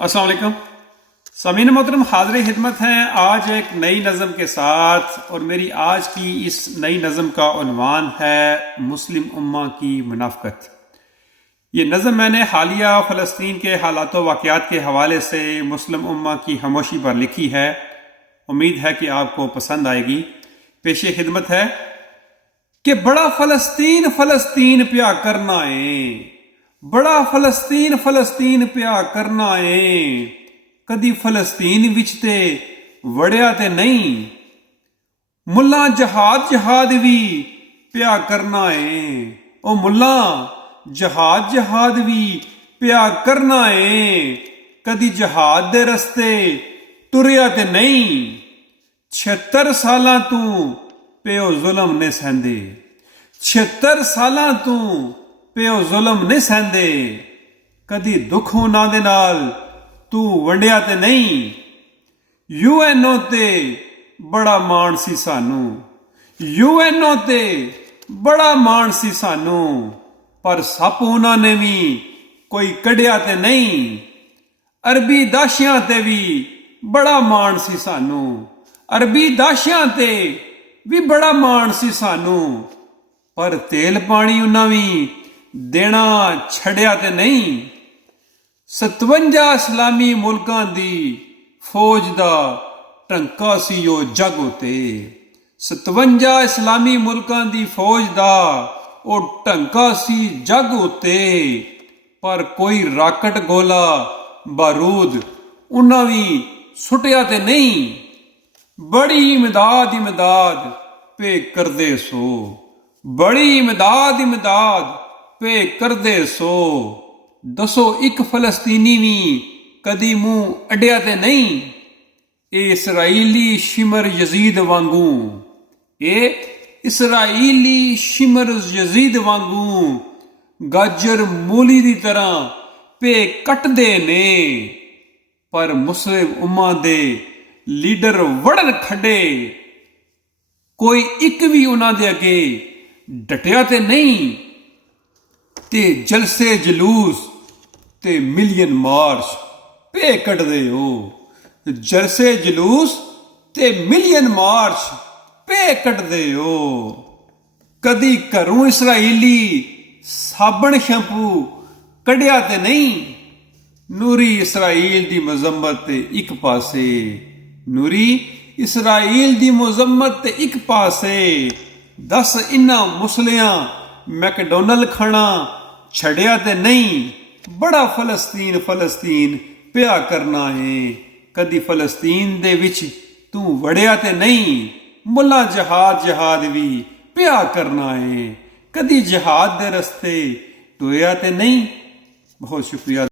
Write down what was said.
अस्सलाम वालेकुम समीन मोहतरम, हाज़िर खिदमत हैं आज एक नई नज़म के साथ। और मेरी आज की इस नई नज़म का उन्वान है मुस्लिम उम्मा की मुनाफ़क़त। ये नज़म मैंने हालिया फ़लस्तीन के हालात वाक़यात के हवाले से मुस्लिम उम्मा की खामोशी पर लिखी है। उम्मीद है कि आपको पसंद आएगी। पेशे खिदमत है कि बड़ा फ़लस्तीन फ़लस्तीन प्या करना है, बड़ा फ़लस्तीन फ़लस्तीन प्या करना है, कदी फ़लस्तीन विच ते वड़िया ते नहीं, मुल्ला जहाद जहाद भी प्या करना है। ओ मुल्ला जहाद जहाद भी प्या करना है, कदी जहाद दे रस्ते तुरिया ते नहीं। 76 सालां तू प्यो जुल्म ने सहंदे, 76 सालां तू प्यो जुल्म ने सहंदे, कदी दुख उन्हां दे नाल तू वंडिया ते नहीं। यूएनओ ते बड़ा माण सी सानू, यूएनओ ते बड़ा माण सी सानू, पर सप उन्हां ने भी कोई कढ़िया ते नहीं। अरबी दाशियां ते भी बड़ा माण सी सानू, अरबी दाशियां ते भी बड़ा माण सी सानू, पर तेल पानी उन्हां भी देना छड़िया ते नहीं। 57 इस्लामी मुल्कां दी फौज दा टंका सी ओ जग उते, 57 इस्लामी मुल्कां दी फौज दा ओ टंका सी जग उते, पर कोई राकट गोला बारूद उन्हां भी सुटिया ते नहीं। बड़ी इमदाद इमदाद पे करदे सो, बड़ी इमदाद इमदाद पे करदे सो, दसो एक फलस्तीनी भी कदी मुंह अड्डिया ते नहीं। ए इसराइली शिमर यजीद वांगू, ए इसराइली शिमर यजीद वांगू गाजर मूली दी तरह पे कटदे ने, पर मुस्लिम उम्मा दे लीडर वड़न खड़े, कोई एक भी उन्हां दे अगे डटिया ते नहीं। ते जलसे जलूस ते मिलियन मार्च पे कटदे हो, जलसे जलूस ते मिलियन मार्च पे कटदे हो, कदी घरों इसराइली साबण शैंपू कढ़िया ते नहीं। नूरी इसराइल दी मजम्मत ते एक पासे, नूरी इसराइल दी मजम्मत ते एक पासे, दस इन्हां मुसलियां मैकडोनल खाना छड़िया ते नहीं। बड़ा फलस्तीन फलस्तीन प्या करना है, कदी फलस्तीन दे विच तू वड़िया ते नहीं। मुल्ला जहाद जहाद भी प्या करना है, कदी जहाद दे रस्ते टुरिया ते नहीं। बहुत शुक्रिया।